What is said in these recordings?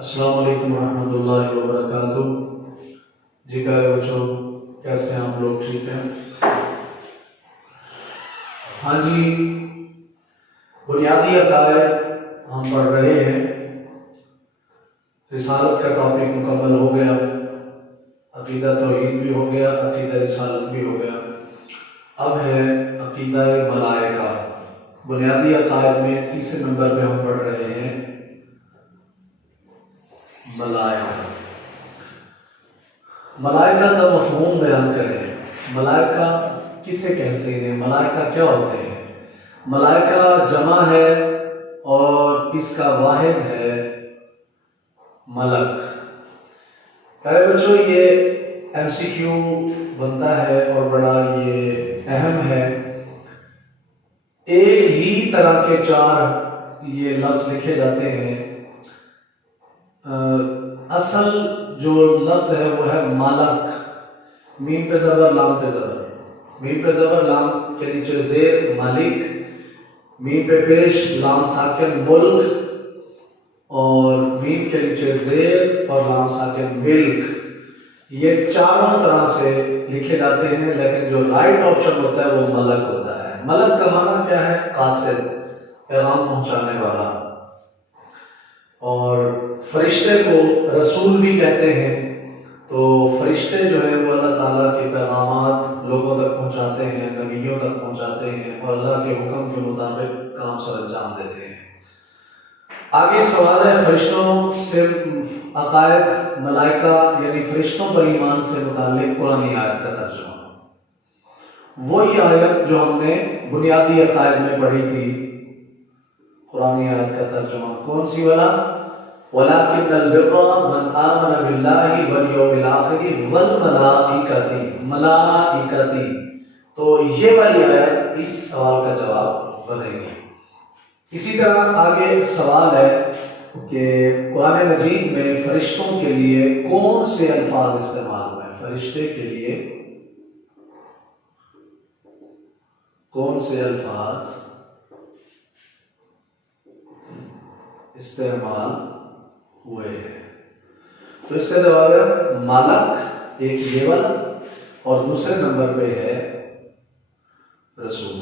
السلام علیکم ورحمۃ اللہ وبرکاتہ۔ جی پیارے بچوں، کیسے ہیں آپ لوگ؟ ٹھیک ہیں؟ ہاں جی، بنیادی عقائد ہم پڑھ رہے ہیں۔ رسالت کا ٹاپک مکمل ہو گیا، عقیدہ توحید بھی ہو گیا، عقیدہ رسالت بھی ہو گیا۔ اب ہے عقیدہ ملائکہ۔ بنیادی عقائد میں تیسرے نمبر پہ ہم پڑھ رہے ہیں ملائکہ۔ ملائکہ کا مفہوم بیان کریں۔ ملائکہ کسے کہتے ہیں؟ ملائکہ کیا ہوتے ہیں؟ ملائکہ جمع ہے اور اس کا واحد ہے ملک۔ پیارے بچوں، یہ MCQ بنتا ہے اور بڑا یہ اہم ہے۔ ایک ہی طرح کے چار یہ لفظ لکھے جاتے ہیں۔ اصل جو لفظ ہے وہ ہے ملک، میم پہ زبر لام پہ زبر، میم پہ زبر لام کے نیچے زیر ملک، میم پہ پیش لام ساکن ملک، اور میم کے نیچے زیر اور لام ساکن ملک۔ یہ چاروں طرح سے لکھے جاتے ہیں، لیکن جو رائٹ آپشن ہوتا ہے وہ ملک ہوتا ہے۔ ملک کا معنی کیا ہے؟ قاصد، پیغام پہنچانے والا۔ اور فرشتے کو رسول بھی کہتے ہیں۔ تو فرشتے جو ہیں وہ اللہ تعالیٰ کے پیغامات لوگوں تک پہنچاتے ہیں، نبیوں تک پہنچاتے ہیں، اور اللہ کے حکم کے مطابق کام سر انجام دیتے ہیں۔ آگے سوال ہے فرشتوں سے عقائد ملائکہ یعنی فرشتوں پر ایمان سے متعلق قرآن آیت کا ترجمہ۔ وہی آیت جو ہم نے بنیادی عقائد میں پڑھی تھی، قرآن آیت کا ترجمہ کون سی والا؟ وَلَٰكِنَّ الْبِرَّ مَنْ آمَنَ بِاللَّهِ وَالْيَوْمِ الْآخِرِ وَالْمَلَائِكَةِ ملائکتی۔ تو یہ والی آیت اس سوال کا جواب بنے گی۔ اسی طرح آگے سوال ہے کہ قرآن مجید میں فرشتوں کے لیے کون سے الفاظ استعمال ہوئے ہیں؟ فرشتے کے لیے کون سے الفاظ استعمال ہوئے ہیں؟ تو اس کا جواب ہے ملک، ایک یہ والا، اور دوسرے نمبر پہ ہے رسول۔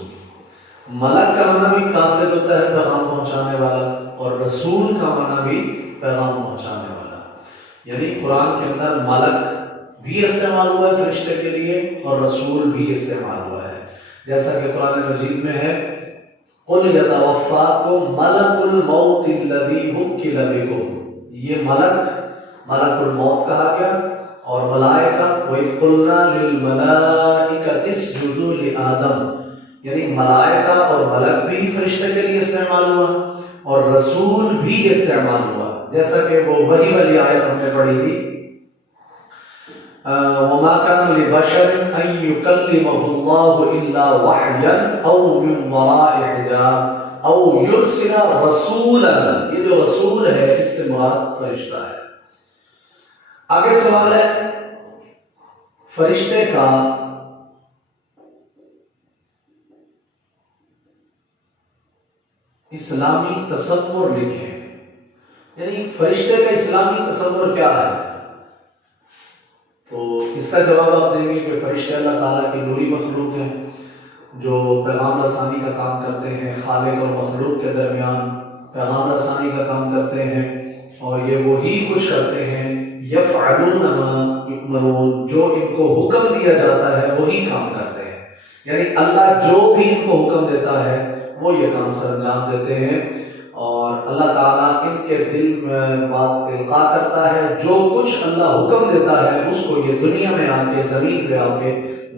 ملک کا معنی بھی قاصد ہوتا ہے، پیغام پہنچانے والا، اور رسول کا معنی بھی پیغام پہنچانے والا۔ یعنی قرآن کے اندر ملک بھی استعمال ہوا ہے فرشتے کے لیے، اور رسول بھی استعمال ہوا ہے، جیسا کہ قرآن مجید میں ہے قُلْ يَتَوَفَّاكُمْ مَلَكُ الْمَوْتِ الَّذِي وُكِّلَ بِكُمْ۔ یہ ملک الموت کہا گیا، اور ملائکہ وَإِذْ قُلْنَا لِلْمَلَائِكَةِ اسْجُدُوا لِآدَمَ، یعنی ملائکہ اور ملک بھی فرشتے کے لیے استعمال ہوا، اور رسول بھی استعمال ہوا، جیسا کہ وہ وہی والی آیت ہم نے پڑھی تھی وَمَا كَانَ لِبَشَرٍ أَن يُكَلِّمَهُ اللَّهُ إِلَّا وَحْيًا أَوْ مِن وَرَاءِ حِجَابٍ أَوْ يُرْسِلَ رَسُولًا۔ یہ جو رسول ہے اس سے مراد فرشتہ ہے۔ آگے سوال ہے فرشتے کا اسلامی تصور لکھیں، یعنی فرشتے کا اسلامی تصور کیا ہے؟ تو اس کا جواب آپ دیں گے کہ فرشتے اللہ تعالیٰ کی نوری مخلوق ہیں جو پیغام رسانی کا کام کرتے ہیں، خالق اور مخلوق کے درمیان پیغام رسانی کا کام کرتے ہیں، اور یہ وہی کچھ کرتے ہیں یفعلون ما یؤمرون، جو ان کو حکم دیا جاتا ہے وہی کام کرتے ہیں۔ یعنی اللہ جو بھی ان کو حکم دیتا ہے وہ یہ کام سر انجام دیتے ہیں، اور اللہ تعالیٰ ان کے دل میں بات القاء کرتا ہے۔ جو کچھ اللہ حکم دیتا ہے اس کو یہ دنیا میں آ کے، زمین پہ آ کے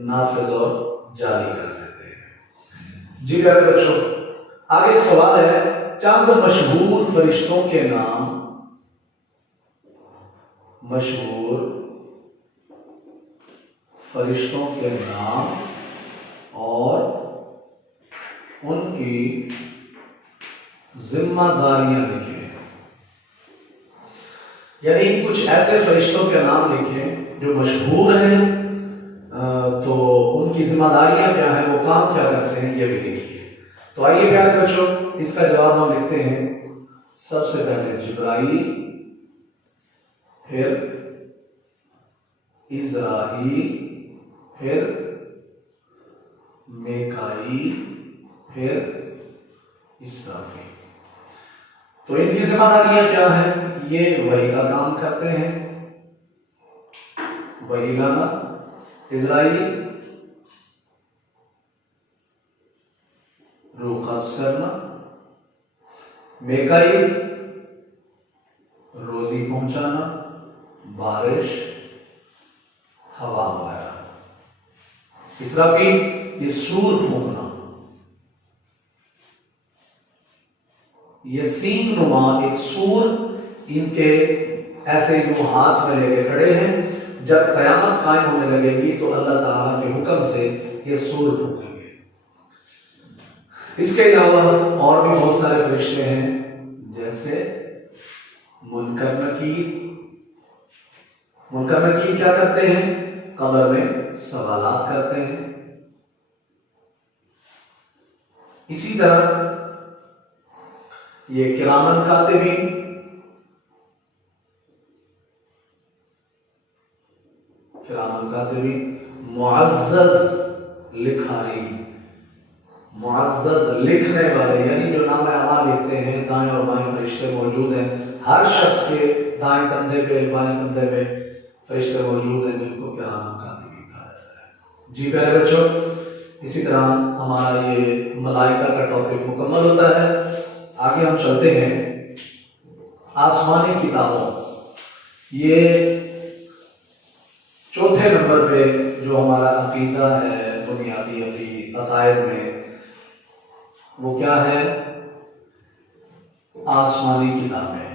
نافذ اور جاری کر دیتے ہیں۔ جی پیارے بچوں، آگے ایک سوال ہے چند مشہور فرشتوں کے نام، مشہور فرشتوں کے نام اور ان کی ذمہ داریاں لکھیں۔ یعنی کچھ ایسے فرشتوں کے نام لکھیں جو مشہور ہیں، تو ان کی ذمہ داریاں کیا ہیں، وہ کام کیا کرتے ہیں، یہ بھی لکھیے۔ تو آئیے پیارے بچوں، اس کا جواب ہم لکھتے ہیں۔ سب سے پہلے جبرائیل، پھر اسرائیل، پھر میکائیل، پھر اسرافیل۔ تو ان کی ذمہ داریاں کیا ہیں؟ یہ وحی کا کام کرتے ہیں، وحی لانا۔ اسرائیل روح قبض کرنا، میکائیل روزی پہنچانا، بارش، ہوا وغیرہ، اسرافیل یہ سور پھونکنا۔ یہ سینگ نما ایک سور ان کے ایسے یوں ہاتھ میں لے کے کھڑے ہیں، جب قیامت قائم ہونے لگے گی تو اللہ تعالیٰ کے حکم سے یہ سور پھونکیں گے۔ اس کے علاوہ اور بھی بہت سارے فرشتے ہیں، جیسے منکر نکیر۔ منکر نکیر کیا کرتے ہیں؟ قبر میں سوالات کرتے ہیں۔ اسی طرح یہ کرامن کاتبین، کرامن کاتبین معزز لکھاری، معزز لکھنے والے، یعنی جو نام اعمال لکھتے ہیں، دائیں اور بائیں فرشتے موجود ہیں۔ ہر شخص کے دائیں کندھے پہ، بائیں کندھے پہ فرشتے موجود ہیں، جن کو کرامن کاتبین کہا جاتا ہے۔ جی پیارے بچوں، اسی طرح ہمارا یہ ملائکہ کا ٹاپک مکمل ہوتا ہے۔ آگے ہم چلتے ہیں آسمانی کتابوں۔ یہ چوتھے نمبر پہ جو ہمارا عقیدہ ہے بنیادی عقائد میں، وہ کیا ہے؟ آسمانی کتابیں۔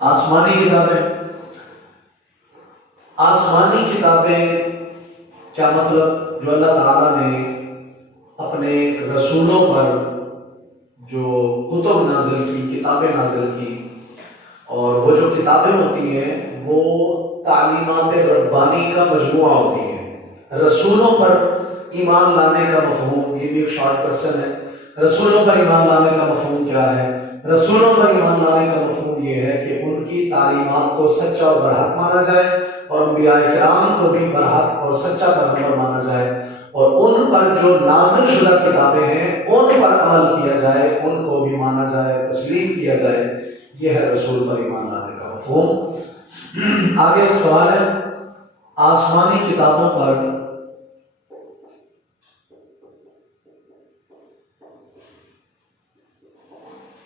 آسمانی کتابیں، آسمانی کتابیں کیا مطلب؟ جو اللہ تعالیٰ نے اپنے رسولوں پر جو کتب نازل کی، کتابیں نازل کی، اور وہ جو کتابیں ہوتی ہیں وہ تعلیمات ربانی کا مجموعہ ہوتی ہیں۔ رسولوں پر ایمان لانے کا مفہوم، یہ بھی ایک شارٹ کوسچن ہے، رسولوں پر ایمان لانے کا مفہوم کیا ہے؟ رسولوں پر ایمان لانے کا مفہوم یہ ہے کہ ان کی تعلیمات کو سچا اور برحق مانا جائے، اور انبیاء کرام کو بھی برحق اور سچا پیغمبر مانا جائے، اور ان پر جو نازل شدہ کتابیں ہیں ان پر عمل کیا جائے، ان کو بھی مانا جائے، تسلیم کیا جائے۔ یہ ہے رسول پر ایمان لانے کا مفہوم۔ آگے ایک سوال ہے، آسمانی کتابوں پر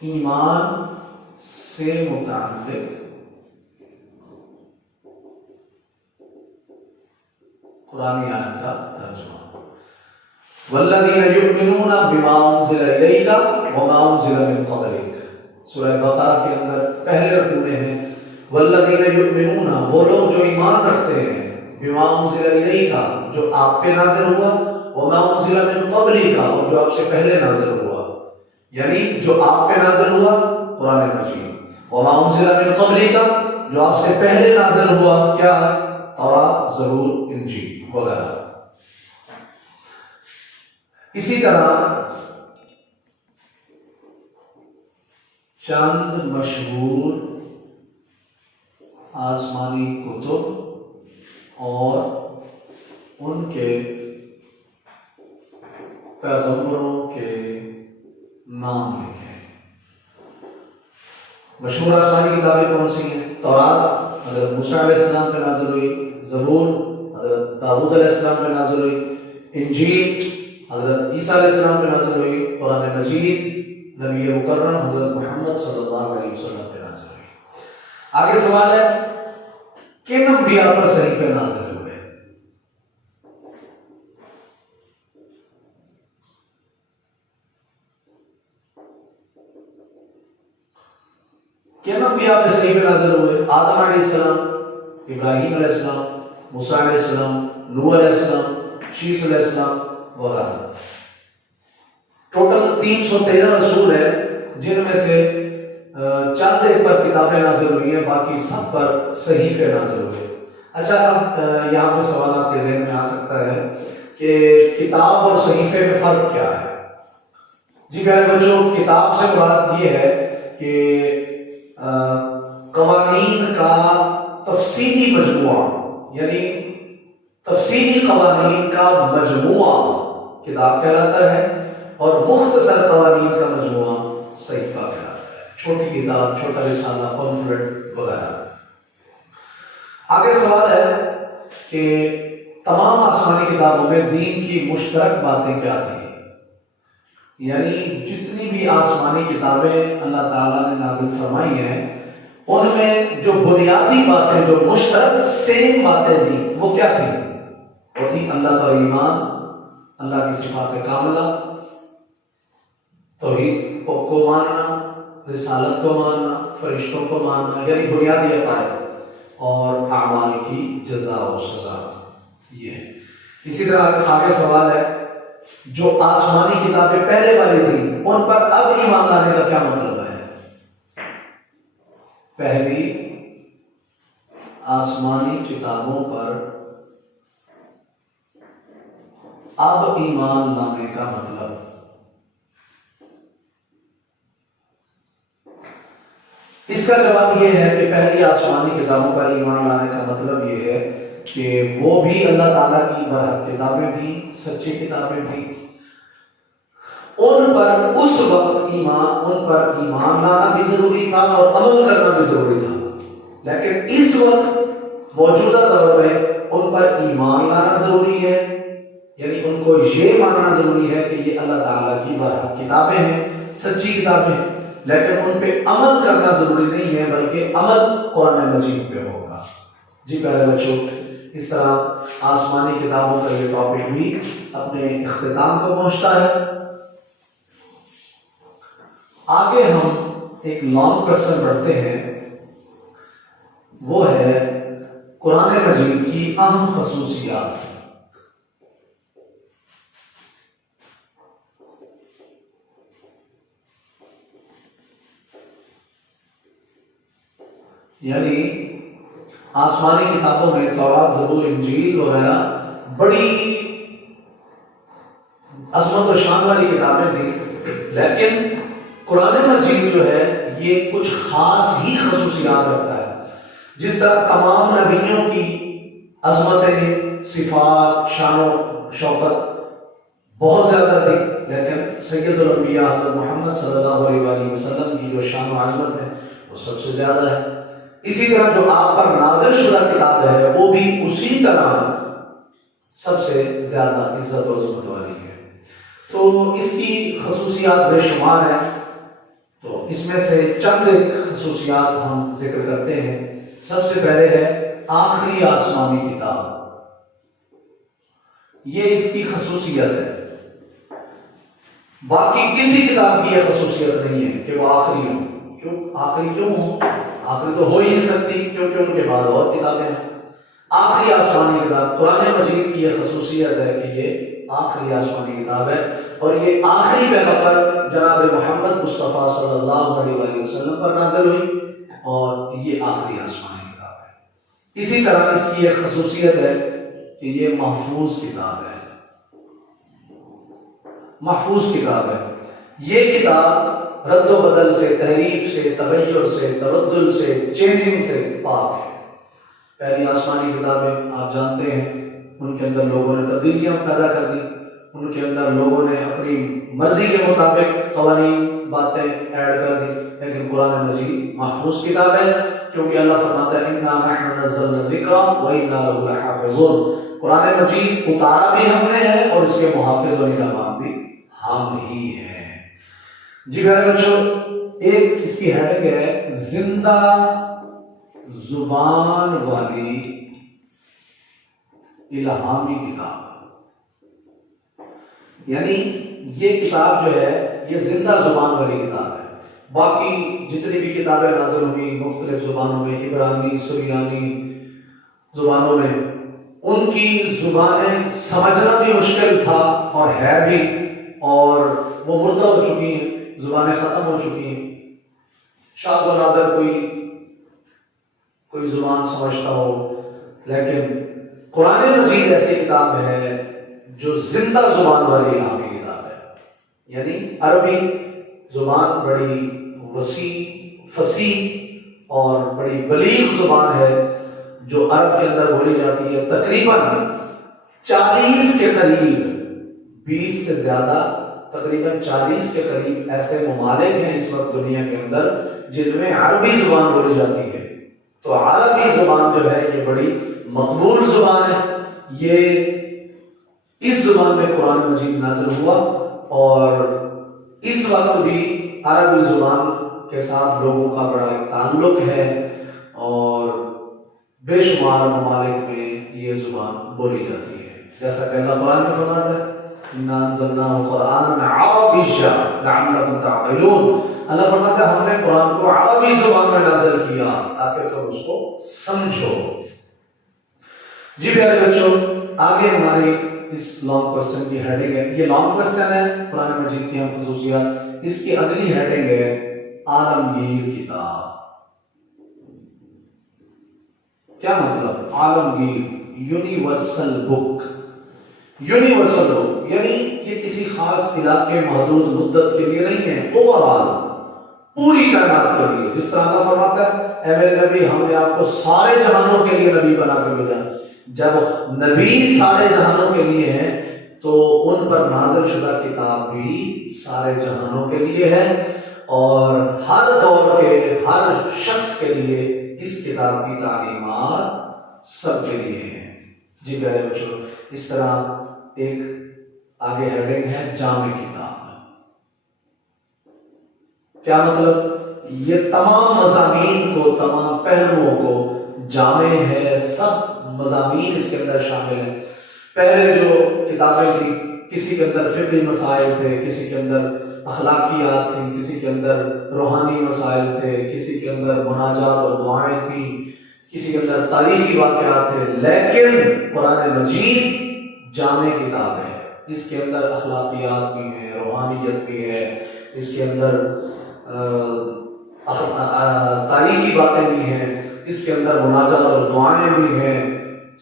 ایمان سے متعلق قرآنی آیت کا ترجمہ۔ والذین یؤمنون بما انزل الیک وما انزل من قبلک۔ سورہ بقرہ کے اندر پہلے رکوع میں ہے والذین یؤمنون، وہ لوگ جو ایمان رکھتے ہیں، بما انزل الیک، جو آپ پہ نازل ہوا، وما انزل من قبلک، اور جو آپ سے پہلے نازل ہوا، یعنی جو آپ پہ نازل ہوا قرآن مجید، وما انزل من قبلک، جو آپ سے پہلے نازل ہوا، کیا؟ تورات، زبور، انجیل وغیرہ۔ اسی طرح چند مشہور آسمانی کتب اور ان کے پیغمبروں کے نام لکھے۔ مشہور آسمانی کتابیں کون سی ہیں؟ تورات حضرت موسیٰ علیہ السلام پہ نازل ہوئی، زبور حضرت داؤد علیہ السلام پہ نازل ہوئی، انجیل حضرت عیسیٰ علیہ السلام پہ نازل ہوئی، قرآن مجید نبی مکرم حضرت محمد صلی اللہ علیہ وسلم پہ نازل ہوئی۔ آگے سوال ہے، کن انبیاء پر صحیفے نازل ہوئے؟ کن انبیاء پہ صحیفے نازل ہوئے؟ آدم علیہ السلام، ابراہیم علیہ السلام، موسیٰ علیہ السلام، نوح علیہ السلام، شیس علیہ السلام وغیرہ۔ ٹوٹل 313 رسول ہے، جن میں سے چند ایک پر کتابیں نازل ہوئی ہیں، باقی سب پر صحیفے نازل ہوئے۔ اچھا، اب یہاں پہ سوال آپ کے ذہن میں آ سکتا ہے کہ کتاب اور صحیفے میں فرق کیا ہے؟ جی پیارے بچوں، کتاب سے مراد یہ ہے کہ قوانین کا تفصیلی مجموعہ، یعنی تفصیلی قوانین کا مجموعہ کتاب کہلاتا ہے، اور مختصر قوانین کا مجموعہ صحیفہ کہلاتا ہے، چھوٹی کتاب، چھوٹا رسالہ، پمفلٹ وغیرہ۔ آگے سوال ہے کہ تمام آسمانی کتابوں میں دین کی مشترک باتیں کیا تھیں؟ یعنی جتنی بھی آسمانی کتابیں اللہ تعالیٰ نے نازل فرمائی ہیں، ان میں جو بنیادی باتیں، جو مشترک سیم باتیں تھیں، وہ کیا تھیں؟ وہ تھی اللہ پر ایمان، اللہ کی صفات کاملہ، توحید کو ماننا، رسالت کو ماننا، فرشتوں کو ماننا، یعنی بنیادی عقائد، اور اعمال کی جزا و سزا، یہ ہے۔ اسی طرح آگے سوال ہے، جو آسمانی کتابیں پہلے والی تھیں، ان پر اب ایمان لانے کا کیا مطلب ہے؟ پہلی آسمانی کتابوں پر اب ایمان لانے کا مطلب، اس کا جواب یہ ہے کہ پہلی آسمانی کتابوں پر ایمان لانے کا مطلب یہ ہے کہ وہ بھی اللہ تعالیٰ کی برحق کتابیں تھیں، سچی کتابیں تھیں، ان پر اس وقت ایمان لانا بھی ضروری تھا اور عمل کرنا بھی ضروری تھا، لیکن اس وقت موجودہ دور میں ان پر ایمان لانا ضروری ہے، یعنی ان کو یہ ماننا ضروری ہے کہ یہ اللہ تعالیٰ کی برحق کتابیں ہیں، سچی کتابیں ہیں، لیکن ان پہ عمل کرنا ضروری نہیں ہے، بلکہ عمل قرآن مجید پہ ہوگا۔ جی پیارے بچوں، اس طرح آسمانی کتابوں کا یہ ٹاپک بھی اپنے اختتام کو پہنچتا ہے۔ آگے ہم ایک لانگ کوسچن پڑھتے ہیں، وہ ہے قرآن مجید کی اہم خصوصیات۔ یعنی آسمانی کتابوں میں تورات، زبور، انجیل وغیرہ بڑی عظمت و شان والی کتابیں تھیں، لیکن قرآن مجید جو ہے یہ کچھ خاص ہی خصوصیات رکھتا ہے۔ جس طرح تمام نبیوں کی عظمتیں، صفات، شان و شوکت بہت زیادہ تھی، لیکن سید الانبیاء حضرت محمد صلی اللہ علیہ وآلہ وسلم کی جو شان و عظمت ہے وہ سب سے زیادہ ہے۔ اسی طرح جو آپ پر نازل شدہ کتاب ہے وہ بھی اسی طرح سب سے زیادہ عزت و عظمت والی ہے۔ تو اس کی خصوصیات بے شمار ہیں، تو اس میں سے چند ایک خصوصیات ہم ذکر کرتے ہیں۔ سب سے پہلے ہے آخری آسمانی کتاب، یہ اس کی خصوصیت ہے۔ باقی کسی کتاب کی یہ خصوصیت نہیں ہے کہ وہ آخری ہو۔ آخری کیوں ہو؟ آخری تو ہو ہی نہیں سکتی، کیونکہ ان کے بعد اور کتابیں ہیں۔ آخری آسمانی کتاب قرآن مجید کی یہ خصوصیت ہے کہ یہ آخری آسمانی کتاب ہے، اور یہ آخری پیغمبر جناب محمد مصطفیٰ صلی اللہ علیہ وسلم پر نازل ہوئی، اور یہ آخری آسمانی کتاب ہے۔ اسی طرح اس کی ایک خصوصیت ہے کہ یہ محفوظ کتاب ہے، محفوظ کتاب ہے۔ یہ کتاب رد و بدل سے، تحریف سے، تغیر سے، تبدل سے، چینجنگ سے پاک ہے۔ پہلی آسمانی کتابیں آپ جانتے ہیں، ان کے اندر لوگوں نے تبدیلیاں پیدا کر دی، ان کے اندر لوگوں نے اپنی مرضی کے مطابق قوانین، باتیں ایڈ کر دی، لیکن قرآن مجید محفوظ کتاب ہے، کیونکہ اللہ فرماتا ہے اِنَّا نَحْنُ نَزَّلْنَا الذِّکْرَ وَإِنَّا لَهُ لَحَافِظُونَ۔ قرآن مجید اتارا بھی ہم نے ہے، اور اس کے محافظ و نگہبان بھی ہم ہی ہیں۔ جی پیارے بچوں، ایک اس کی ہیڈنگ ہے زندہ زبان والی الہامی کتاب، یعنی یہ کتاب جو ہے یہ زندہ زبان والی کتاب ہے۔ باقی جتنی بھی کتابیں نازل ہوئی مختلف زبانوں میں، عبرانی، سریانی زبانوں میں، ان کی زبانیں سمجھنا بھی مشکل تھا اور ہے بھی، اور وہ مردہ ہو چکی ہیں، زبانیں ختم ہو چکی ہیں۔ شاذ و نادر کوئی زبان سمجھتا ہو، لیکن قرآن مجید ایسی کتاب ہے جو زندہ زبان والی الہامی کتاب ہے۔ یعنی عربی زبان بڑی وسیع فصیح اور بڑی بلیغ زبان ہے جو عرب کے اندر بولی جاتی ہے. تقریباً 40 کے قریب، 20 سے زیادہ، تقریباً 40 کے قریب ایسے ممالک ہیں اس وقت دنیا کے اندر جن میں عربی زبان بولی جاتی ہے. تو عربی زبان جو ہے یہ بڑی مقبول زبان ہے. یہ اس زبان میں قرآن مجید نازل ہوا اور اس وقت بھی عربی زبان کے ساتھ لوگوں کا بڑا ایک تعلق ہے اور بے شمار ممالک میں یہ زبان بولی جاتی ہے. جیسا کہ اللہ قرآن میں فرماتا ہے اِنَّا أَنزَلْنَاهُ قُرْآنًا عَرَبِيًّا لَعَلَّكُمْ تَعْقِلُونَ. اللہ فرماتا ہے ہم نے قرآن کو عربی زبان میں نازل کیا تاکہ تم اس کو سمجھو. جی پیارے بچوں، آگے ہماری اس لانگ کوسچن کی ہیڈنگ ہے، یہ لانگ کوسچن ہے قرآن مجید کی خصوصیات. اس کی اگلی ہیڈنگ ہے عالمگیر کتاب. کیا مطلب؟ عالمگیر، یونیورسل بک. یونیورسل بک یعنی یہ کسی خاص علاقے محدود مدت کے لیے نہیں ہے، اوور آل پوری کائنات کے لیے. جس طرح اللہ فرماتا ہے اے میرے نبی ہم نے آپ کو سارے جہانوں کے لیے نبی بنا کے بھیجا. جب نبی سارے جہانوں کے لیے ہے تو ان پر نازل شدہ کتاب بھی سارے جہانوں کے لیے ہے اور ہر دور کے ہر شخص کے لیے اس کتاب کی تعلیمات سب کے لیے ہیں. جی پیارے بچوں، اس طرح ایک آگے ہیڈنگ ہے جامع کتاب. کیا مطلب؟ یہ تمام مضامین کو، تمام پہلوؤں کو جامع ہے، سب مضامین اس کے اندر شامل ہیں. پہلے جو کتابیں تھیں کسی کے اندر فقہی مسائل تھے، کسی کے اندر اخلاقیات تھیں، کسی کے اندر روحانی مسائل تھے، کسی کے اندر مناجات اور دعائیں تھیں، کسی کے اندر تاریخی واقعات تھے. لیکن قرآن مجید جامع کتاب ہے. اس کے اندر اخلاقیات بھی ہیں، روحانیت بھی ہے، اس کے اندر تاریخی باتیں بھی ہیں، اس کے اندر مناجات اور دعائیں بھی ہیں.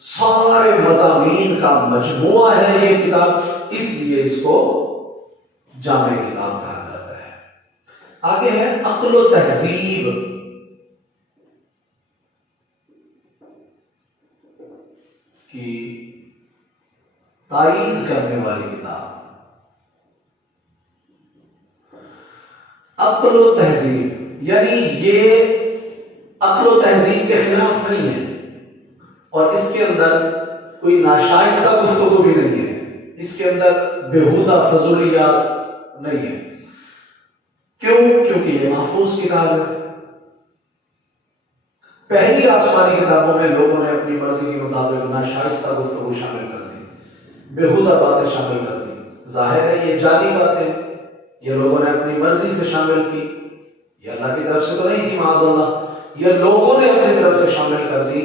سارے مضامین کا مجموعہ ہے یہ کتاب، اس لیے اس کو جامع کتاب کہا جاتا ہے. آگے ہے عقل و تہذیب کی تائید کرنے والی کتاب. عقل و تہذیب یعنی یہ عقل و تہذیب کے خلاف نہیں ہے اور اس کے اندر کوئی ناشائستہ گفتگو بھی نہیں ہے، اس کے اندر بےہودہ فضولیات نہیں ہے. کیوں؟ کیونکہ یہ محفوظ کتاب ہے. پہلی آسمانی کتابوں میں لوگوں نے اپنی مرضی کے مطابق ناشائستہ گفتگو شامل کر دی، بےہودہ باتیں شامل کر دی. ظاہر ہے یہ جعلی باتیں یہ لوگوں نے اپنی مرضی سے شامل کی، یہ اللہ کی طرف سے تو نہیں تھی معاذ اللہ، یہ لوگوں نے اپنی طرف سے شامل کر دی.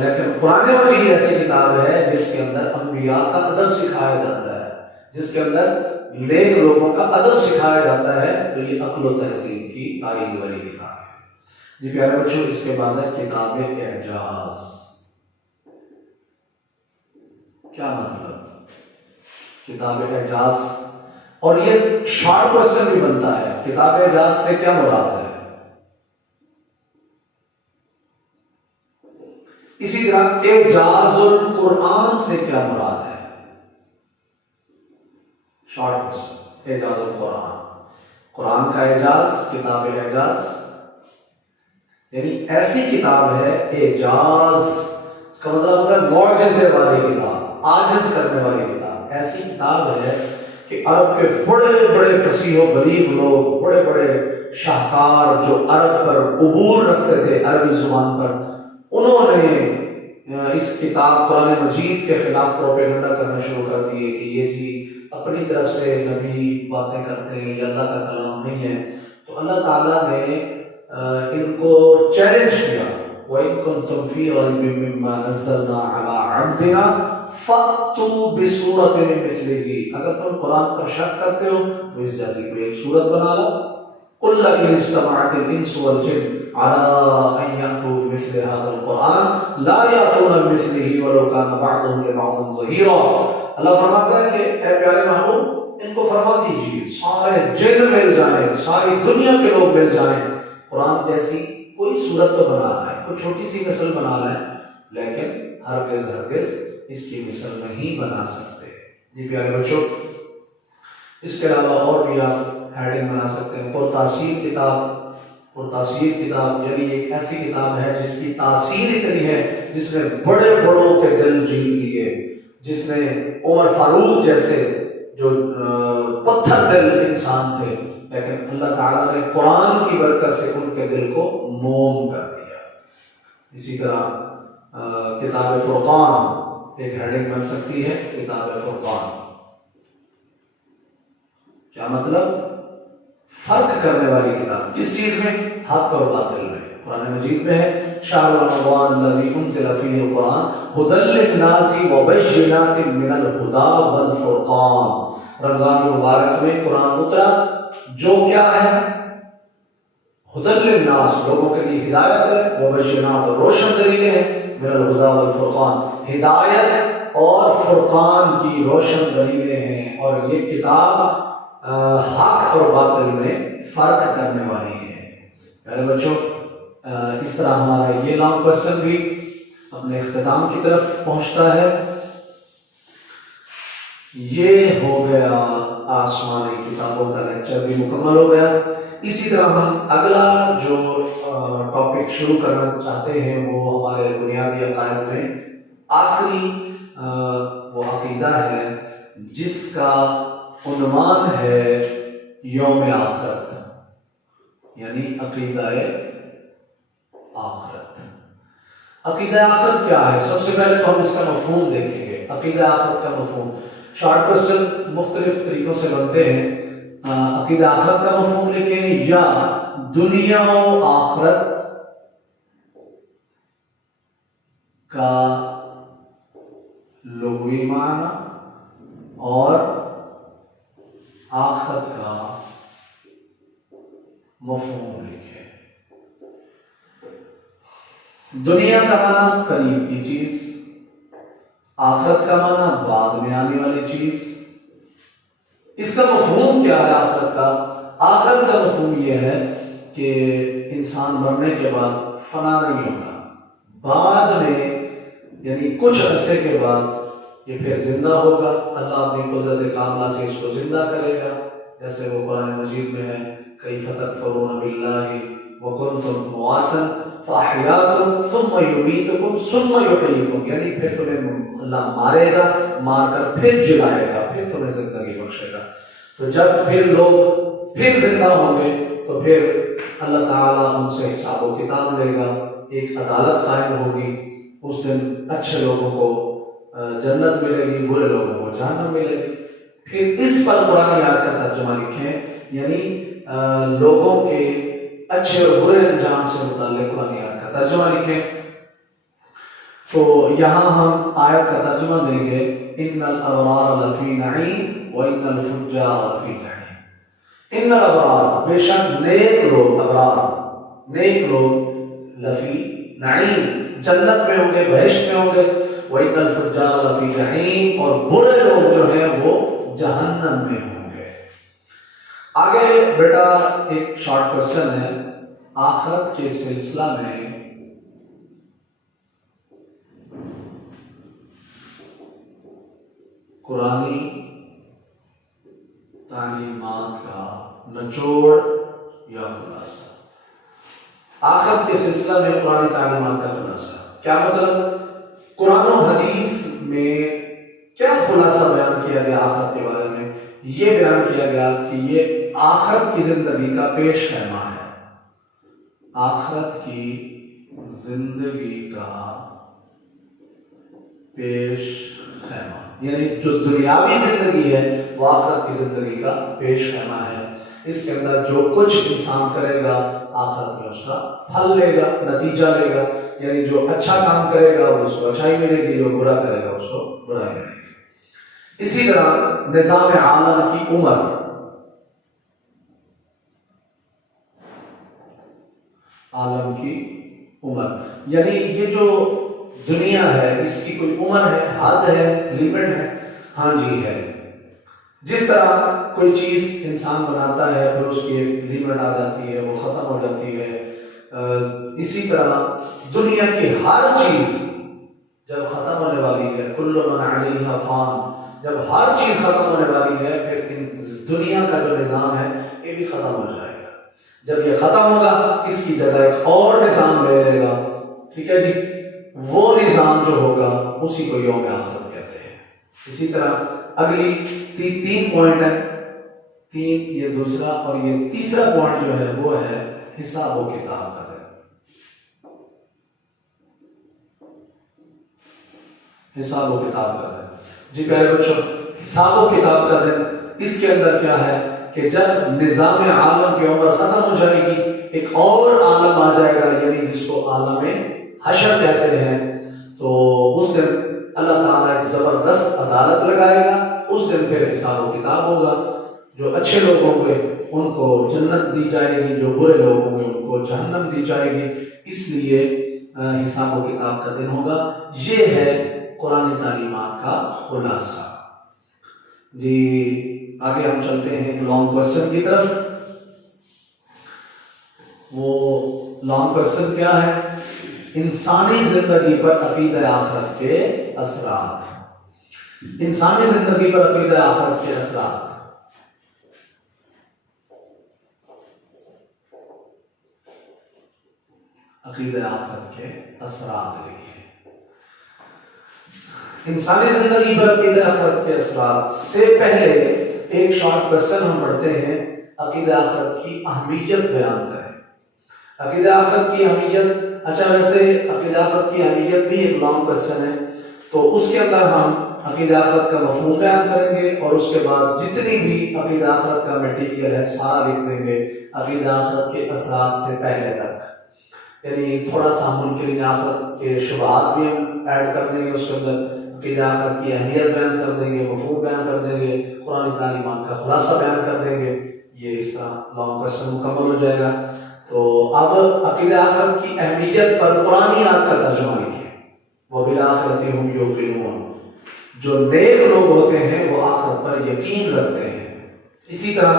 لیکن قرآن مجید ایسی کتاب ہے جس کے اندر انبیاء کا ادب سکھایا جاتا ہے، جس کے اندر نیک لوگوں کا ادب سکھایا جاتا ہے. تو یہ عقل و تہذیب کی تائید والی کتاب ہے. جی پیارے بچوں، اس کے بعد ہے کتاب اعجاز. کیا مطلب؟ کتاب اعجاز، اور یہ شارٹ کوسچن بھی بنتا ہے، کتاب اعجاز سے کیا مراد ہے؟ اسی طرح اعجاز القرآن سے کیا مراد ہے؟ شارٹ کوسچن، اعجاز القرآن، قرآن کا اعجاز، کتاب اعجاز یعنی ایسی کتاب ہے اعجاز، اس کا مطلب ہوتا ہے معجزے والی کتاب، عاجز کرنے والی کتاب. ایسی کتاب ہے کہ عرب کے بڑے بڑے فصیح و بلیغ لوگ، بڑے بڑے شاہکار جو عرب پر عبور رکھتے تھے عربی زبان پر، انہوں نے اس کتاب قرآن مجید کے خلاف پروپیگنڈا کرنا شروع کر دیے کہ یہ جی اپنی طرف سے نبی باتیں کرتے ہیں، یہ اللہ کا کلام نہیں ہے. تو اللہ تعالیٰ نے ان کو چیلنج کیا، وَإِن كُنتُمْ فِي رَيْبٍ مِّمَّا نَزَّلْنَا عَلَىٰ عَبْدِنَا فَأْتُوا بِسُورَةٍ مِّن مِّثْلِهِ. اگر تم قرآن پر شک کرتے ہو تو اس جیسی کوئی ایک سورت بنا لو. قُلْ لَئِنِ اجْتَمَعَتِ الْإِنسُ وَالْجِنُّ عَلَىٰ أَن يَأْتُوا بِمِثْلِ هَٰذَا الْقُرْآنِ لَا يَأْتُونَ بِمِثْلِهِ وَلَوْ كَانَ بَعْضُهُمْ لِبَعْضٍ ظَهِيرًا. اللہ فرماتا ہے کہ اے پیارے محبوب ان کو فرما دیجیے جن مل جائیں، ساری دنیا کے لوگ مل جائیں، قرآن جیسی کوئی صورت تو بنا لائیں، کوئی چھوٹی سی مثل بنا لائیں، لیکن ہرگز اس کی مثل نہیں بنا سکتے۔ جی پیارے بچوں، اس کے علاوہ اور بھی آپ ہیڈنگ بنا سکتے ہیں، پرتاثیر کتاب۔ پرتاثیر کتاب یعنی ایک ایسی کتاب ہے جس کی تاثیر اتنی ہے، جس نے بڑے بڑوں کے دل جیت لیے، جس نے عمر فاروق جیسے جو پتھر دل انسان تھے، لیکن اللہ تعالیٰ نے قرآن کی برکت سے ان کے دل کو موم کر دیا۔ اسی طرح کتاب فرقان ایک ہیڈنگ بن سکتی ہے، کتاب فرقان۔ کیا مطلب؟ فرق کرنے والی کتاب۔ کس چیز میں؟ حق اور باطل میں۔ قرآن مجید میں ہے شہر رمضان الذی انزل فیہ القرآن ھدی للناس وبینات من الھدی والفرقان۔ رمضان المبارک میں قرآن اترا جو کیا ہے؟ ھدی للناس، لوگوں کے لیے ہدایت ہے، وبینات، روشن دلیلیں ہیں، من الھدی والفرقان، ہدایت اور فرقان کی روشن دلیلیں ہیں، اور یہ کتاب حق اور باطل میں فرق کرنے والی ہے۔ میرے بچوں، اس طرح ہمارا یہ لانگ کوسچن بھی اپنے اختتام کی طرف پہنچتا ہے۔ یہ ہو گیا آسمانی کتابوں کا لیکچر بھی مکمل ہو گیا۔ اسی طرح ہم اگلا جو ٹاپک شروع کرنا چاہتے ہیں وہ ہمارے بنیادی عقائد میں آخری وہ عقیدہ ہے جس کا عنوان ہے یوم آخرت، یعنی عقیدہ آخرت۔ عقیدہ آخرت کیا ہے؟ سب سے پہلے تو ہم اس کا مفہوم دیکھیں گے۔ عقیدہ آخرت کا مفہوم، شارٹ کوسچن مختلف طریقوں سے بنتے ہیں۔ عقیدہ آخرت کا مفہوم لکھیں، یا دنیا و آخرت کا لغوی معنی اور آخرت کا مفہوم لکھیں۔ دنیا کا معنی قریب کی چیز، آخرت کا معنی بعد میں آنے والی چیز۔ اس کا مفہوم کیا ہے آخرت کا؟ آخرت کا مفہوم یہ ہے کہ انسان مرنے کے بعد فنا نہیں ہوتا، بعد میں یعنی کچھ عرصے کے بعد یہ پھر زندہ ہوگا، اللہ اپنی قدرت کاملہ سے اس کو زندہ کرے گا، جیسے وہ قرآن مجید میں ہے کیف تکفرون باللہ وکنتم امواتا فاحیاکم ثم یمیتکم ثم یحییکم، یعنی پھر تمہیں اللہ مارے گا، مار کر پھر جلائے گا، پھر تمہیں زندگی بخشے گا۔ تو جب پھر لوگ پھر زندہ ہوں گے تو پھر اللہ تعالیٰ ان سے حساب و کتاب لے گا، ایک عدالت قائم ہوگی۔ اس دن اچھے لوگوں کو جنت ملے گی، برے لوگوں کو جہنم ملے گی۔ پھر اس پر قرآن آیت کا ترجمہ لکھیں، یعنی لوگوں کے اچھے اور برے انجام سے متعلق قرآن آیت کا ترجمہ لکھیں۔ تو یہاں ہم آیت کا ترجمہ دیں گے، ان الابرار لفی نعیم وان الفجار لفی جحیم۔ ان الابرار، بے شک نیک لوگ، ابرار نیک لوگ، لفی نعیم جنت میں ہوں گے، بہشت میں ہوں گے، وَإِنَّ الْفُجَّارَ لَفِي جَحِيمٍ، اور برے لوگ جو ہیں وہ جہنم میں ہوں گے۔ آگے بیٹا ایک شارٹ کوسچن ہے، آخرت کے سلسلہ میں قرآنی تعلیمات کا نچوڑ یا خلاصہ۔ آخرت کے سلسلہ میں قرآنی تعلیمات کا خلاصہ کیا مطلب؟ قرآن و حدیث میں کیا خلاصہ بیان کیا گیا آخرت کے بارے میں؟ یہ بیان کیا گیا کہ یہ آخرت کی زندگی کا پیش خیمہ ہے۔ آخرت کی زندگی کا پیش خیمہ، یعنی جو دنیاوی زندگی ہے وہ آخرت کی زندگی کا پیش خیمہ ہے۔ اس کے اندر جو کچھ انسان کرے گا آخرت میں اس کا پھل لے گا، نتیجہ لے گا، یعنی جو اچھا کام کرے گا اس کو اچھائی ملے گی، جو برا کرے گا اس کو برائی ملے گی۔ اسی طرح نظام عالم کی عمر، عالم کی عمر یعنی یہ جو دنیا ہے اس کی کوئی عمر ہے، حد ہے، لیمٹ ہے؟ ہاں جی ہے۔ جس طرح کوئی چیز انسان بناتا ہے پھر اس کی ایک لیمٹ آ جاتی ہے، وہ ختم ہو جاتی ہے، اسی طرح دنیا کی ہر چیز جب ختم ہونے والی ہے، کل من علیہا فان، جب ہر چیز ختم ہونے والی ہے پھر دنیا کا جو نظام ہے یہ بھی ختم ہو جائے گا۔ جب یہ ختم ہوگا اس کی جگہ ایک اور نظام لے لے گا، ٹھیک ہے جی، وہ نظام جو ہوگا اسی کو یوم آخرت کہتے ہیں۔ اسی طرح اگلی تین پوائنٹ ہے، تین یہ دوسرا، اور یہ تیسرا پوائنٹ جو ہے وہ ہے حساب و کتاب کا دن۔ حساب و کتاب کا دن، جی پیارے بچوں، حساب و کتاب کا دن اس کے اندر کیا ہے کہ جب نظام عالم کی عمر ختم ہو جائے گی ایک اور عالم آ جائے گا، یعنی جس کو عالم حشر کہتے ہیں، تو اس دن اللہ تعالیٰ ایک زبردست عدالت لگائے گا۔ اس دن پھر حساب و کتاب ہوگا، جو اچھے لوگ ہوں گے ان کو جنت دی جائے گی، جو برے لوگ ہوں گے ان کو جہنم دی جائے گی، اس لیے حساب و کتاب کا دن ہوگا۔ یہ ہے قرآن تعلیمات کا خلاصہ۔ جی آگے ہم چلتے ہیں ایک لانگ کوسچن کی طرف۔ وہ لانگ کوسچن کیا ہے؟ انسانی زندگی پر عقیدہ آخرت کے اثرات۔ انسانی زندگی پر عقیدہ آخرت کے اثرات۔ عقیدہ آخرت کے اثرات لکھیں۔ انسانی زندگی پر عقیدہ آخرت کے اثرات سے پہلے ایک شارٹ کوسچن ہم پڑھتے ہیں، عقیدہ آخرت کی اہمیت بیان کریں۔ عقیدہ آخرت کی اہمیت، اچھا ویسے عقیدہ آخرت کی اہمیت بھی ایک لانگ کوسچن ہے، تو اس کے اندر ہم عقیدہ آخرت کا مفہوم بیان کریں گے اور اس کے بعد جتنی بھی عقیدہ آخرت کا میٹیریل ہے سارا لکھ دیں گے عقیدہ آخرت کے اثرات سے پہلے تک، یعنی تھوڑا سا ہم ممکن آخرت کے شبہات بھی ہم ایڈ کر دیں گے، اس کے اندر عقیدہ آخرت کی اہمیت بیان کر دیں گے، مفہوم بیان کر دیں گے، قرآن تعلیمات کا خلاصہ بیان کر دیں گے۔ یہ اس طرح لانگ کوسچن مکمل ہو جائے گا۔ تو اب عقیدہ آخرت کی اہمیت پر قرآنی آیت کا ترجمہ لکھیں۔ وَبِالْآخِرَةِ هُمْ يُوقِنُونَ، جو نیک لوگ ہوتے ہیں وہ آخرت پر یقین رکھتے ہیں۔ اسی طرح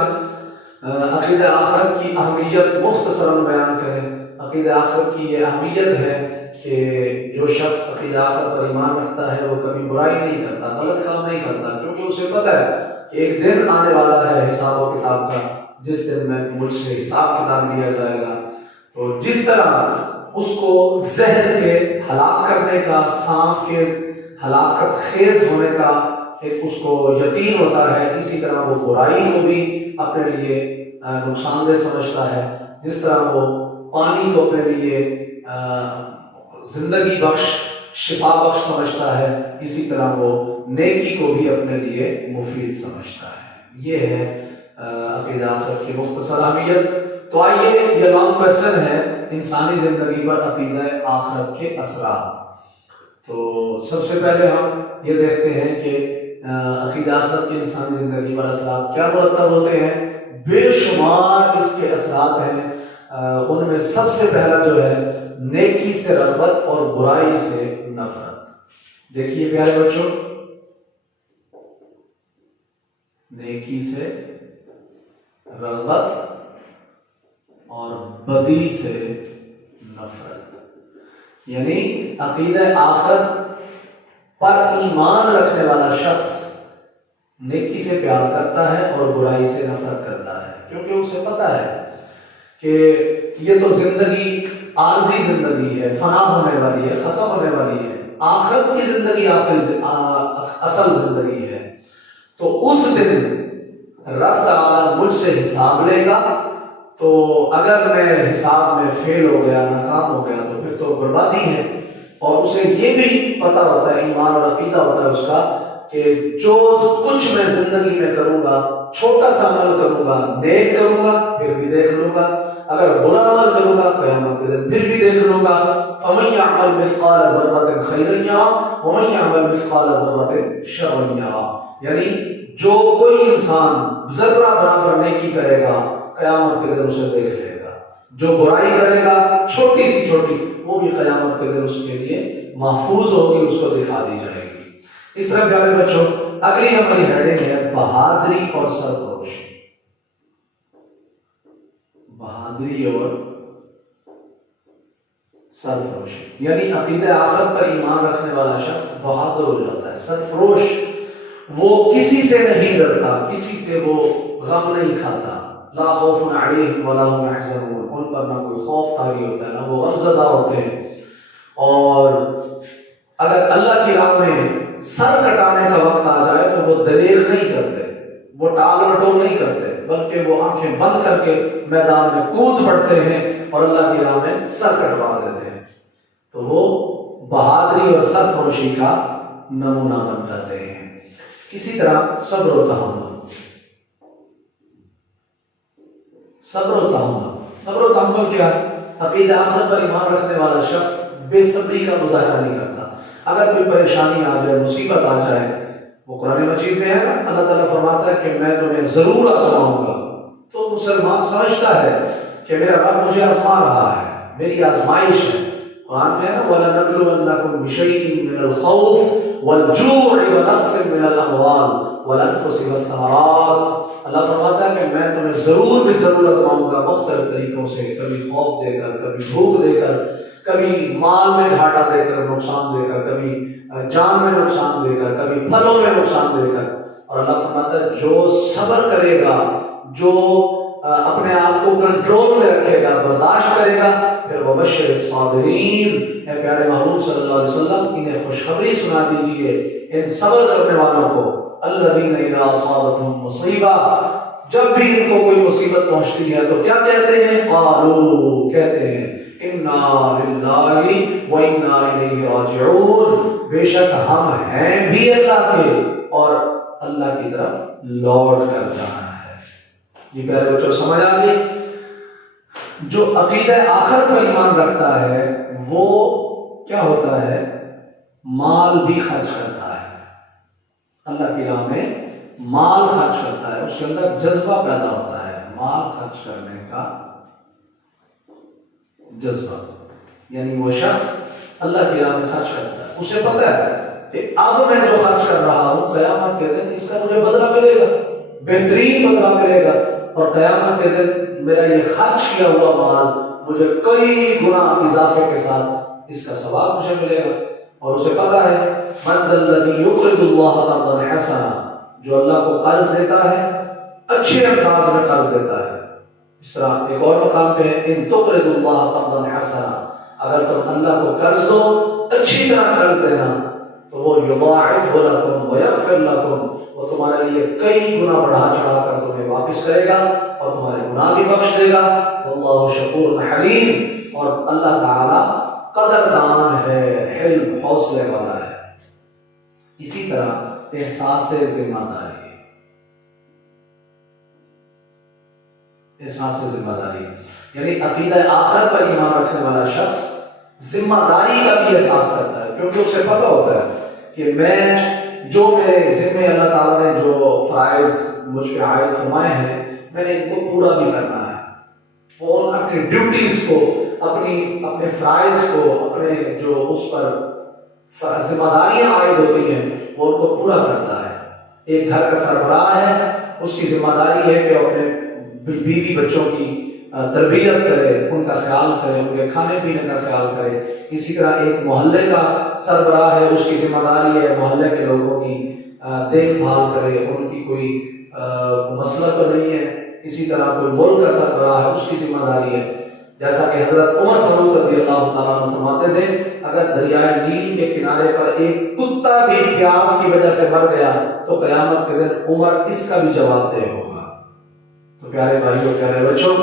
عقیدہ آخرت کی اہمیت مختصراً بیان کریں۔ عقیدہ آخرت کی یہ اہمیت ہے کہ جو شخص عقیدہ آخرت پر ایمان رکھتا ہے وہ کبھی برائی نہیں کرتا، غلط کام نہیں کرتا، کیونکہ اسے پتہ ہے کہ ایک دن آنے والا ہے حساب و کتاب کا، جس دن میں مجھ سے حساب کتاب لیا جائے گا۔ تو جس طرح اس کو زہر کے ہلاک کرنے کا، سانپ کے ہلاکت خیز ہونے کا ایک اس کو یقین ہوتا ہے، اسی طرح وہ برائی کو بھی اپنے لیے نقصان دہ سمجھتا ہے۔ جس طرح وہ پانی کو اپنے لیے زندگی بخش، شفا بخش سمجھتا ہے، اسی طرح وہ نیکی کو بھی اپنے لیے مفید سمجھتا ہے۔ یہ ہے عقیدہ آخرت کی مختصر اہمیت۔ تو آئیے یہ لانگ کوسچن ہے انسانی زندگی پر عقیدہ آخرت کے اثرات۔ تو سب سے پہلے ہم یہ دیکھتے ہیں کہ عقیدہ آخرت کے انسانی زندگی پر اثرات کیا مرتب ہوتے ہیں۔ بے شمار اس کے اثرات ہیں، ان میں سب سے پہلا جو ہے نیکی سے رغبت اور برائی سے نفرت۔ دیکھیے پیارے بچوں، نیکی سے رغبت اور بدی سے نفرت، یعنی عقیدہ آخرت پر ایمان رکھنے والا شخص نیکی سے پیار کرتا ہے اور برائی سے نفرت کرتا ہے، کیونکہ اسے پتہ ہے کہ یہ تو زندگی عارضی زندگی ہے، فنا ہونے والی ہے، ختم ہونے والی ہے۔ آخرت کی زندگی اصل زندگی ہے، تو اس دن رب تعالیٰ مجھ سے حساب لے گا، تو اگر میں حساب میں فیل ہو گیا، ناکام ہو گیا، تو پھر تو بربادی ہے۔ اور اسے یہ بھی پتہ ہوتا ہے، ایمان اور عقیدہ ہوتا ہے اس کا، کہ جو کچھ میں زندگی میں کروں گا، چھوٹا سا عمل کروں گا، نیک کروں گا پھر بھی دیکھ لوں گا، اگر برا عمل کروں گا قیامت کے دن پھر بھی دیکھ لوں گا۔ فَمَن يَعْمَلْ مِثْقَالَ ذَرَّةٍ خَيْرًا يَرَهُ وَمَن يَعْمَلْ مِثْقَالَ ذَرَّةٍ شَرًّا يَرَهُ، یعنی جو کوئی انسان ذرہ برابر نیکی کرے گا قیامت کے دن اسے دیکھ لے گا، جو برائی کرے گا چھوٹی سی چھوٹی، وہ بھی قیامت کے دن اس کے لیے محفوظ ہوگی، اس کو دکھا دی جائے گی۔ اس طرح پیارے بچوں اگلی ہماری ہیڈنگ ہے بہادری اور سرفروشی. بہادری اور سرفروشی یعنی عقیدہ آخرت پر ایمان رکھنے والا شخص بہادر ہو جاتا ہے. سرفروش وہ کسی سے نہیں ڈرتا، کسی سے وہ غم نہیں کھاتا. لا خوف علیہم ولا هم يحزنون، ان پر نہ کوئی خوف طاری ہوتا ہے، نہ وہ غم زدہ ہوتے ہیں. اور اگر اللہ کی راہ میں سر کٹانے کا وقت آ جائے تو وہ دریغ نہیں کرتے، وہ ٹال مٹول نہیں کرتے، بلکہ وہ آنکھیں بند کر کے میدان میں کود پڑتے ہیں اور اللہ کی راہ میں سر کٹوا دیتے ہیں. تو وہ بہادری اور سرفروشی کا نمونہ بن جاتے ہیں. اسی طرح صبر و تحمل. صبر و تحمل کیا ہے؟ عقیدہ آخرت پر ایمان رکھنے والا شخص بے صبری کا مظاہرہ نہیں کرتا. اگر کوئی پریشانی آ جائے، مصیبت آ جائے، وہ قرآن مجید میں ہے نا، اللہ تعالیٰ فرماتا ہے کہ میں تمہیں ضرور آزماؤں گا. تو مسلمان سمجھتا ہے کہ میرا رب مجھے آزما رہا ہے، میری آزمائش ہے. قرآن میں ہے نا وَلَنَبْلُوَنَّكُمْ بِشَيْءٍ مِّنَ الْخَوْفِ وَالْجُوعِ وَنَقْصٍ مِّنَ الْأَمْوَالِ وَالْأَنفُسِ وَالثَّمَرَاتِ. اللہ فرماتا ہے کہ میں تمہیں ضرور آزماؤں گا مختلف طریقوں سے، کبھی خوف دے کر، کبھی بھوک دے کر، کبھی مال میں گھاٹا دے کر، نقصان دے کر، کبھی جان میں نقصان دے کر، کبھی پھلوں میں نقصان دے کر. اور اللہ فرماتا ہے جو صبر کرے گا، جو اپنے آپ کو کنٹرول میں رکھے گا، برداشت کرے گا، پھر وبشر الصابرین، اے پیارے محبوب صلی اللہ علیہ وسلم انہیں خوشخبری سنا دیجیے ان صبر کرنے والوں کو. الذین اذا اصابتهم مصیبہ، جب بھی ان کو کوئی مصیبت پہنچتی ہے تو کیا کہتے ہیں؟ قالوا، کہتے ہیں انا للہ و انا الیہ راجعون، بے شک ہم ہیں بھی اللہ کے اور اللہ کی طرف لوٹ کر جانا ہے. جی پیارے بچوں سمجھ آ گئی؟ جو عقیدہ آخرت پر ایمان رکھتا ہے وہ کیا ہوتا ہے؟ مال بھی خرچ کرتا ہے، اللہ کی راہ میں مال خرچ کرتا ہے. اس کے اندر جذبہ پیدا ہوتا ہے، مال خرچ کرنے کا جذبہ. یعنی وہ شخص اللہ کی راہ میں خرچ کرتا ہے، اسے پتہ ہے کہ اب میں جو خرچ کر رہا ہوں قیامت کے دن اس کا مجھے بدلہ ملے گا، بہترین بدلہ ملے گا، اور قیامت کے دن میرا یہ خرچ کیا ہوا مال مجھے کئی گنا اضافے کے ساتھ اس کا ثواب مجھے ملے گا. اور اسے پتہ ہے من ذا الذی یقرض اللہ قرضا حسنا، جو اللہ کو قرض دیتا ہے اچھے انداز میں قرض دیتا ہے. اس طرح ایک اور مقام پہ ہے ان تقرض اللہ قرضا حسنا، اگر تم اللہ کو قرض دو، اچھی طرح قرض دینا، تو وہ یضاعف لکم ویغفر لکم، وہ تمہارے لیے کئی گنا بڑھا چڑھا کر تمہیں واپس کرے گا اور تمہارے گناہ بھی بخش دے گا. واللہ شکور حلیم، اور اللہ تعالی قدردان ہے، حلم حوصلے والا ہے. اسی طرح احساس ذمہ داری، احساس ذمہ داری یعنی عقیدہ آخرت پر ایمان رکھنے والا شخص ذمہ داری کا بھی احساس کرتا ہے، کیونکہ اسے پتہ ہوتا ہے کہ میں جو میرے ذمے اللہ تعالیٰ نے جو فرائض مجھ پہ عائد فرمائے ہیں میں نے ان کو پورا بھی کرنا ہے. وہ اپنی ڈیوٹیز کو، اپنے فرائض کو، اپنے جو اس پر ذمہ داریاں عائد ہوتی ہیں وہ ان کو پورا کرتا ہے. ایک گھر کا سربراہ ہے، اس کی ذمہ داری ہے کہ اپنے بیوی بچوں کی تربیت کرے، ان کا خیال کرے، ان کے کھانے پینے کا خیال کرے. اسی طرح ایک محلے کا سربراہ ہے، اس کی ذمہ داری ہے محلے کے لوگوں کی دیکھ بھال کرے، ان کی کوئی مسئلہ تو نہیں ہے. اسی طرح کوئی ملک کا سربراہ ہے، اس کی ذمہ داری ہے. جیسا کہ حضرت عمر فاروق رضی اللہ تعالیٰ عنہ فرماتے تھے اگر دریائے نیل کے کنارے پر ایک کتا بھی پیاس کی وجہ سے مر گیا تو قیامت کے دن عمر اس کا بھی جواب دہ ہوگا. تو پیارے بھائیوں، پیارے بچوں،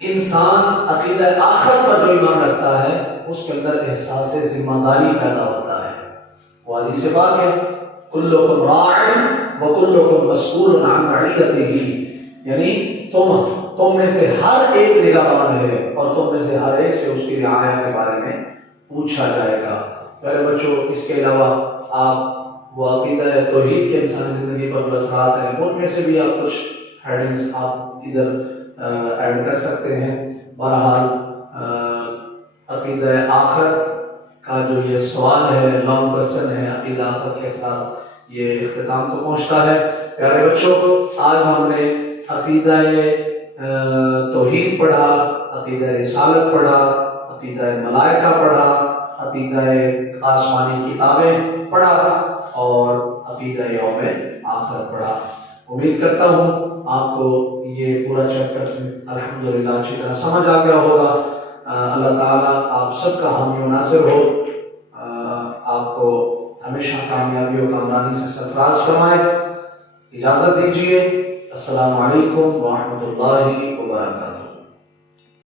انسان عقیدہ آخرت پر جو ایمان رکھتا ہے اس کے اندر احساس ذمہ داری پیدا ہوتا ہے. وہ حدیث پاک ہے کلکم راع وکلکم مسئول عن رعیتہ، یعنی تم میں سے ہر ایک نگہبان ہے اور تم میں سے ہر ایک سے اس کی رعایت کے بارے میں پوچھا جائے گا. پیارے بچوں، اس کے علاوہ آپ وہ عقیدہ توحید کے انسانی زندگی پر جو اثرات ہیں ان میں سے بھی آپ کچھ ہیڈنگز آپ ادھر ایڈ کر سکتے ہیں. بہرحال عقیدہ آخرت کا جو یہ سوال ہے، لانگ کوسچن ہے، عقیدہ آخرت کے ساتھ یہ اختتام کو پہنچتا ہے۔ پیارے بچوں، آج ہم نے عقیدہ توحید پڑھا، عقیدہ رسالت پڑھا، عقیدہ ملائکہ پڑھا، عقیدہ آسمانی کتابیں پڑھا اور عقیدہ یوم آخرت پڑھا۔ امید کرتا ہوں آپ کو یہ پورا چیپٹر الحمدللہ اچھی طرح سمجھ آ گیا ہوگا۔ اللہ تعالیٰ آپ سب کا حامی و ناصر ہو، آپ کو ہمیشہ کامیابی و کامرانی سے سرفراز فرمائے۔ اجازت دیجیے، السلام علیکم ورحمۃ اللہ وبرکاتہ۔